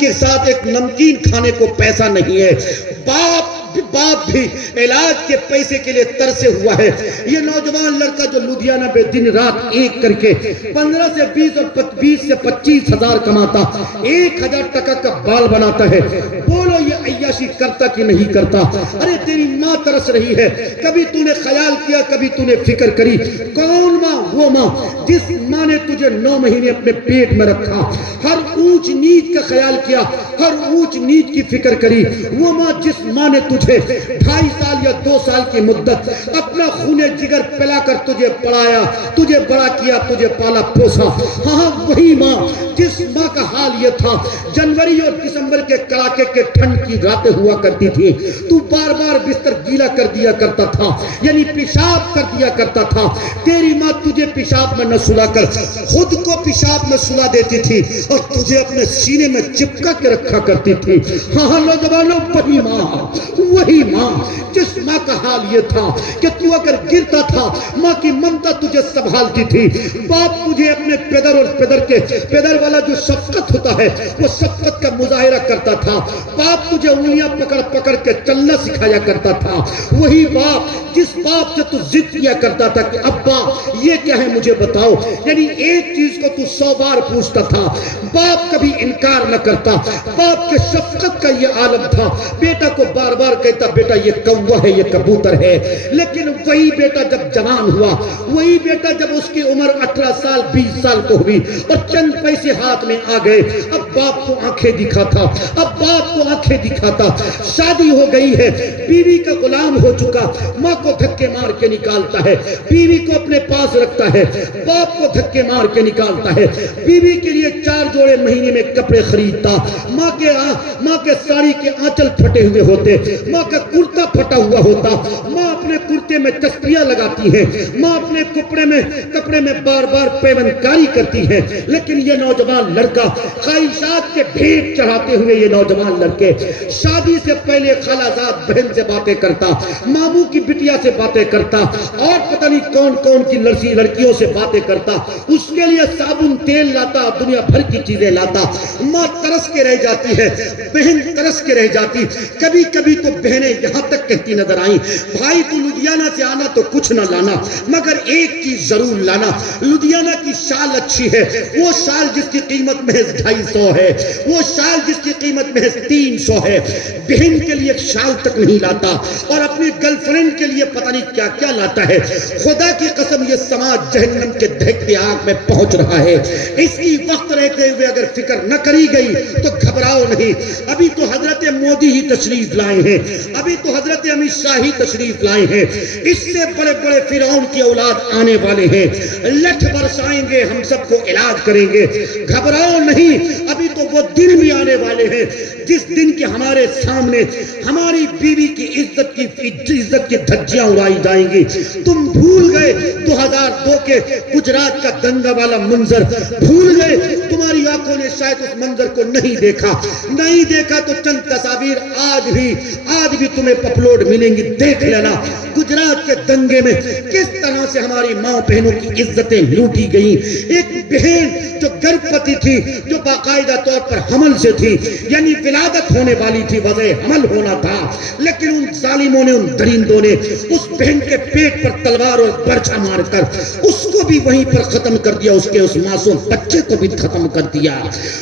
کے ساتھ ایک نمکین کھانے کو پیسہ نہیں ہے. باپ بھی علاج کے پیسے کے لیے ترسے ہوا ہے. یہ نوجوان لڑکا جو لدھیانہ میں دن رات ایک کر کے 15 سے 20 اور 20 سے 25 ہزار کماتا, 1000 ٹکا کا بال بناتا ہے, بولو یہ عیاشی کرتا کہ نہیں کرتا؟ ارے تیری ماں ترس رہی ہے. کبھی تو نے خیال کیا, کبھی تو نے فکر کری, کون ماں؟ وہ ماں جس ماں نے تجھے 9 مہینے اپنے پیٹ میں رکھا, ہر اونچ نیچ کا خیال کیا, ہر اونچ نیچ کی فکر کری. وہ ماں جس ماں نے تجھے 2.5 سال یا 2 سال کی مدت اپنا خون جگر پلا کر تجھے پڑھایا, تجھے بڑا کیا, تجھے پالا پوسا. ہاں وہی ماں جس ماں کا حال یہ تھا, جنوری اور دسمبر کے کڑاکے کے ٹھنڈ کی راتیں ہوا کرتی تھی, تو بار بار بستر گیلا کر دیا کرتا تھا, یعنی پیشاب کر دیا کرتا تھا. تیری ماں تجھے پیشاب میں نہ سلا کر خود کو پیشاب میں سلا دیتی تھی اور تجھے اپنے سینے میں چپکا کے رکھا کرتی تھی. ہاں نوجوانوں, وہی ماں جس ماں کا حال یہ تھا کہ تو اگر گرتا تھا ماں کی ممتا تجھے سنبھالتی تھی. باپ تجھے اپنے پیدر اور پیدر والا جو شفقت ہوتا ہے وہ شفقت کا مظاہرہ کرتا تھا. باپ تجھے انگلیاں پکڑ پکڑ کے چلنا سکھایا کرتا تھا. وہی باپ جس باپ سے تو ضد کیا کرتا تھا کہ ابا یہ کیا ہے مجھے بتاؤ, یعنی ایک چیز کو تو 100 بار پوچھتا تھا, باپ کبھی انکار نہ کرتا. باپ کے شفقت کا یہ عالم تھا, بیٹا کو بار بار کہتا بیٹا یہ کوا ہے, یہ کبوتر ہے. لیکن وہی بیٹا جب جوان ہوا, وہی بیٹا جب اس کی عمر 18 سال 20 سال کو ہوئی اور چند پیسے ہاتھ میں آ گئے, اب باپ کو آنکھیں دکھاتا, اب باپ کو آنکھیں دکھاتا. شادی ہو گئی ہے, بیوی کا غلام ہو چکا, ماں کو دھکے مار کے نکالتا ہے, بیوی کو اپنے پاس رکھتا ہے, باپ کو دھکے مار کے نکالتا ہے, بیوی کے لیے 4 جوڑے مہینے میں کپڑے خریدتا. ماں کے ساڑی کے آنچل پھٹے ہوئے ہوتے, ماں کا کرتا پھٹا ہوا ہوتا, ماں اپنے کرتے میں تسبیحاں لگاتی ہے, ماں اپنے کپڑے میں بار بار پیوند کاری کرتی ہے. لیکن یہ نوجوان لڑکا خواہشات کے بھیٹ چڑھاتے ہوئے, یہ نوجوان لڑکے شادی سے پہلے خالازاد بہن سے باتیں کرتا, ماموں کی بٹیا سے باتیں کرتا, اور پتہ نہیں کون کون کی لڑکیوں سے باتیں کرتا. اس کے لیے صابن تیل لاتا, دنیا بھر کی چیزیں لاتا. ماں ترس کے رہ جاتی ہے, بہن ترس کے رہ جاتی. کبھی کبھی تو بہنیں یہاں تک کہتی نظر آئیں, بھائی تو لدھیانہ سے آنا تو کچھ نہ لانا, مگر ایک چیز ضرور لانا. لدھیانہ کی شال اچھی ہے, وہ شال جس کی قیمت محض 250 ہے, وہ شال جس کی قیمت محض 300 ہے. بہن کے لیے شال تک نہیں لاتا, اور اپنی گرل فرینڈ کے لیے پتہ نہیں کیا کیا لاتا ہے. خدا کی قسم یہ سماج جہنم کے دہکتے آگ میں پہنچ رہا ہے. اس کی وقت رہتے ہوئے اگر فکر نہ کری گئی تو گھبراؤ نہیں. ابھی تو حضرت مودی ہی تشریف لائے ہیں, ابھی تو حضرت امت شاہ ہی تشریف لائے ہیں. اس سے بڑے بڑے فرعون کی اولاد آنے والے ہیں, لٹھ برسائیں گے, ہم سب کو علاج کریں گے. گھبراؤ نہیں, ابھی تو وہ دن بھی آنے والے ہیں جس دن کے ہمارے سامنے ہماری بیوی کی عزت کی دھجیاں اڑائی جائیں گی. تم بھول گئے 2002 کے گجرات کا دنگا والا منظر, بھول گئے. تمہاری آنکھوں نے شاید اس منظر کو نہیں دیکھا تو چند تصاویر آج بھی تمہیں اپلوڈ ملیں گی, دیکھ لینا. گجرات کے دنگے میں کس طرح سے ہماری ماں بہنوں کی عزتیں لوٹی گئیں. ایک بہن جو گربوتی تھی, جو باقاعدہ طور پر حمل سے تھی, یعنی ولادت ہونے والی تھی, وضع حمل ہونا تھا, لیکن ان ظالموں نے, ان درندوں نے اس بہن کے پیٹ پر تلوار اور برچھا مار کر اس کو بھی وہیں پر ختم کر دیا, اس معصوم بچے کو بھی ختم کر دیا.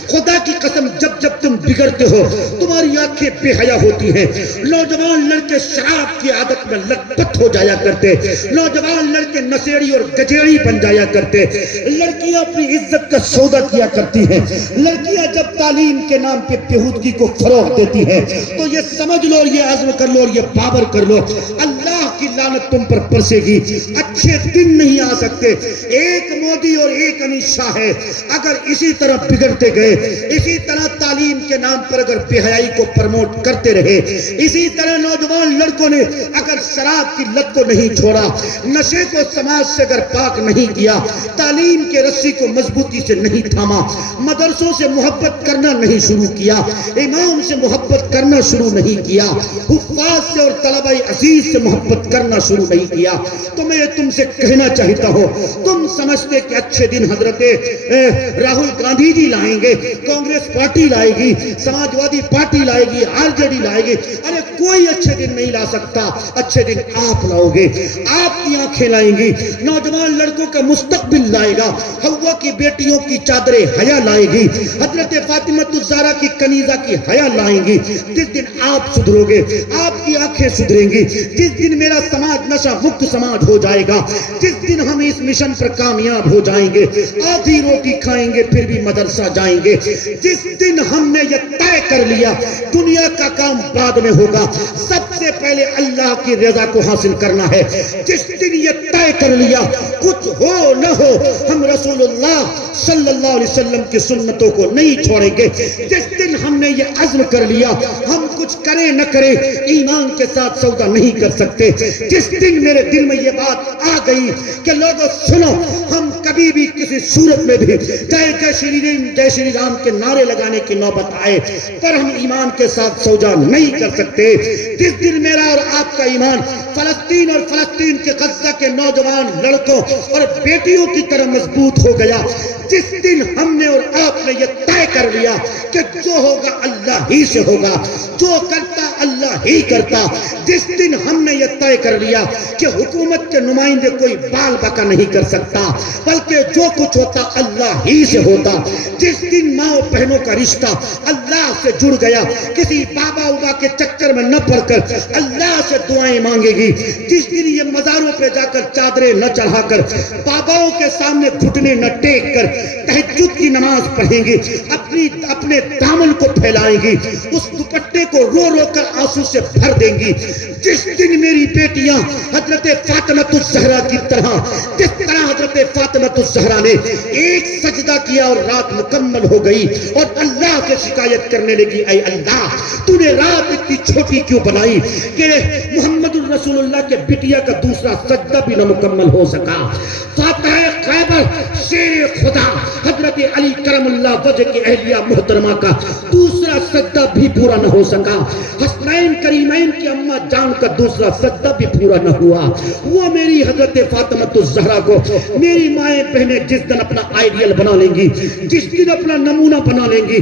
خدا کی قسم جب تم بگڑتے ہو تمہاری آنکھیں بے حیا ہوتی ہیں. نوجوان لڑکے شراب کی عادت میں لت پت ہو جایا کرتے, نوجوان لڑکے نشیڑی اور گجیڑی بن جایا کرتے. لڑکیاں اپنی عزت کا سودا کیا کرتی ہیں. لڑکیاں جب تعلیم کے نام پہ بےہودگی کو فروغ دیتی ہیں تو یہ سمجھ لو, یہ عزم کر لو, اور یہ بابر کر لو, اللہ کی لعنت تم پر برسے گی. اچھے دن نہیں آ سکتے. ایک مودی اور ایک امت شاہ ہے, اگر اسی طرح بگڑتے گئے, اسی طرح تعلیم کے نام پر اگر بے حیائی کو پرموٹ کرتے رہے, اسی طرح نوجوان لڑکوں نے اگر شراب کی لت کو نہیں چھوڑا, نشے کو سماج سے اگر پاک نہیں کیا, تعلیم کے رسی کو مضبوطی سے نہیں تھاما, مدرسوں سے محبت کرنا نہیں شروع کیا, امام سے محبت کرنا شروع نہیں کیا, حفاظ سے اور طلبہ عزیز سے محبت کرنا کرنا شروع نہیں کیا. تو میں تم سے کہنا چاہتا ہوں, تم سمجھتے کہ اچھے دن حضرت راہل گاندھی جی لائیں گے, کانگریس پارٹی لائے گی, سماجوادی پارٹی لائے گی, RJD لائے گی. ارے کوئی اچھے دن نہیں لا سکتا. اچھے دن آپ لاؤ گے, آپ کی آنکھیں لائیں گی, نوجوان لڑکوں کا مستقبل لائے گا, حوا کی بیٹیوں کی چادریں حیا لائے گی, حضرت فاطمہ الزہرا کی کنیزہ کی حیا لائیں گی. جس دن آپ سدھرو گے, آپ کی آنکھیں سدھریں گی, جس دن میرا سماج نشہ مکت سماج ہو جائے گا, جس دن ہم اس مشن پر کامیاب ہو جائیں گے, آدھی روٹی کھائیں گے پھر بھی مدرسہ جائیں گے, جس دن ہم نے یہ طے کر لیا دنیا کا کام بعد میں ہوگا, سب سے پہلے اللہ کی رضا کو حاصل کرنا ہے, جس دن یہ طے کر لیا کچھ ہو نہ ہو ہم رسول اللہ صلی اللہ علیہ وسلم کی سنتوں کو نہیں چھوڑیں گے, جس دن ہم نے یہ عزم کر لیا ہم کچھ کریں نہ کریں ایمان کے ساتھ سودا نہیں کر سکتے, جس دن میرے دل میں یہ بات آ گئی کہ لوگوں سنو, ہم کبھی بھی کسی صورت میں بھی جے شری رام کے نعرے لگانے کی نوبت آئے پر ہم ایمان کے ساتھ سودا نہیں کر سکتے, جس دن میرا اور آپ کا ایمان فلسطین اور فلسطین کے غزہ کے نوجوان لڑکوں اور بیٹیوں کی طرح مضبوط ہو گیا, جس دن ہم نے اور آپ نے یہ طے کر لیا کہ جو ہوگا اللہ ہی سے ہوگا, جو کرتا اللہ ہی کرتا, جس دن ہم نے یہ طے کر لیا کہ حکومت کے نمائندے کوئی بال بکا نہیں کر سکتا بلکہ جو کچھ ہوتا اللہ ہی سے ہوتا, جس دن ماں و بہنوں کا رشتہ اللہ سے جڑ گیا, کسی بابا وبا کے چکر میں نہ پڑ کر اللہ سے دعائیں مانگے گی, جس دن یہ مزاروں پہ جا کر چادریں نہ چڑھا کر باباؤں کے سامنے گھٹنے نہ ٹیک کر تہجد کی نماز پڑھیں گی, اپنے دامن کو پھیلائیں گی, اس دوپٹے کو رو رو کر آنسو سے بھر دیں گی, جس دن میری بیٹیاں حضرت فاطمہ الزہرا کی طرح, جس طرح حضرت فاطمہ الزہرا نے ایک سجدہ کیا اور رات مکمل ہو گئی اور اللہ سے شکایت کرنے لگی, اے اللہ تو نے رات اتنی چھوٹی کیوں بنائی کہ محمد الرسول اللہ کے بٹیا کا دوسرا سجدہ بھی نہ مکمل ہو سکا. فاتح خیبر شیر خدا حضرت علی کرم اللہ وجہ کی اہلیہ محترمہ کا دوسرا سجدہ بھی پورا نہ ہو سکا, حسنین کریمین کی اماں جان کا دوسرا سجدہ بھی پورا نہ ہوا. وہ میری حضرت فاطمہ الزہرا کو میری مائیں بہنیں جس دن اپنا آئیڈیل بنا لیں گی, جس دن اپنا نمونہ بنا لیں گی,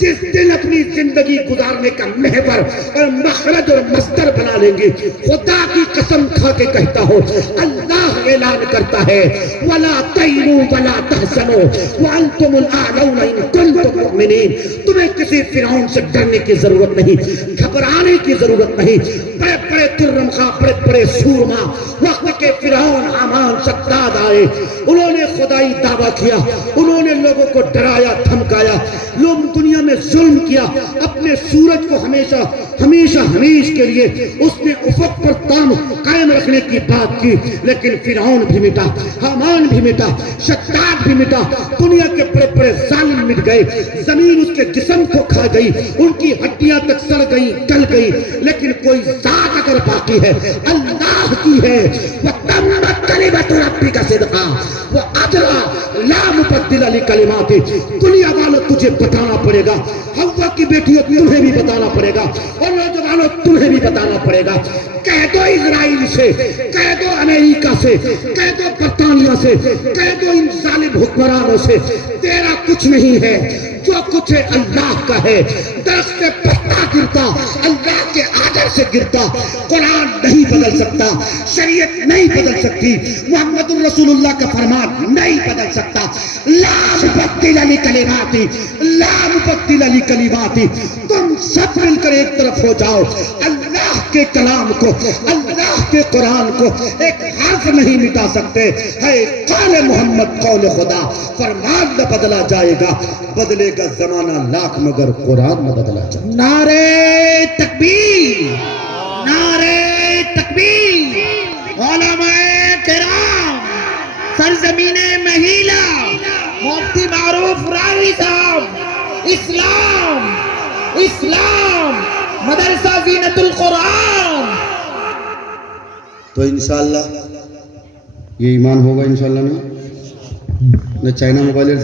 جس دن اپنی زندگی گزارنے کا محور اور مخرج اور مصدر بنا لیں گی, خدا کی قسم کھا کے کہتا ہوں اللہ اعلان کرتا ہے وَلَا تَهِنُوا وَلَا تَحْزَنُوا وَأَنْتُمُ الْأَعْلَوْنَ إِن كُنتُم مُؤْمِنِينَ. تمہیں کسی فرعون سے ڈرنے کی ضرورت نہیں, گھبرانے کی ضرورت نہیں. بڑے بڑے ترم خاں, بڑے بڑے سورما وقت کے فرعون حامان شداد آئے, انہوں نے خدائی دعویٰ کیا, انہوں نے لوگوں کو ڈرایا دھمکایا, لوگ دنیا میں ظلم کیا, اپنے سورج کو ہمیشہ کے لیے اس نے افق پر تام قائم رکھنے کی بات کی, لیکن فرعون بھی مٹا, حامان بھی مٹا, شداد بھی مٹا, دنیا کے بڑے بڑے ظالم مٹ گئے, زمین اس کے جسم کو کھا گئی, ان کی ہڈیاں تک سڑ گئی گل گئی, لیکن کوئی ذات اگر باقی ہے اللہ کی ہے. وَتَمَّتْ كَلِمَتُ رَبِّكَ صِدْقًا وَعَدْلًا لَا مُبَدِّلَ لِكَلِمَاتِهِ. دنیا والوں تجھے بتانا پڑے گا, حوا کی بیٹیوں تمہیں بھی بتانا پڑے گا, اور نوجوانوں تمہیں بھی بتانا پڑے گا. کہہ دو اسرائیل سے, کہہ دو امریکہ سے, کہہ دو برطانیہ سے, کہہ دو ان ظالم حکمرانوں سے, تیرا کچھ نہیں ہے, جو کچھ ہے اللہ کا ہے. درخت سے پتا گرتا اللہ کے آدر سے گرتا, قرآن نہیں بدل سکتا, شریعت نہیں بدل سکتی, محمد الرسول اللہ کا فرمان نہیں بدل سکتا. لا مبدل لکلماتی, لا مبدل لکلماتی. تم سب مل کر ایک طرف ہو جاؤ, اللہ کے کلام کو, اللہ کے قرآن کو ایک حرف نہیں مٹا سکتے. ہے قول محمد قول خدا, فرمان نہ بدلا جائے گا, بدلے گا زمانہ لاکھ مگر قرآن نہ بدلا جائے. نعرے تکبیر, نعرے تکبیر. علماء کرام, سرزمین مہیلا, مفتی معروف راوی صاحب, اسلام, اسلام, مدرسہ زینت القرآن. تو انشاءاللہ یہ ایمان ہوگا انشاءاللہ. نہ چائنا موبائل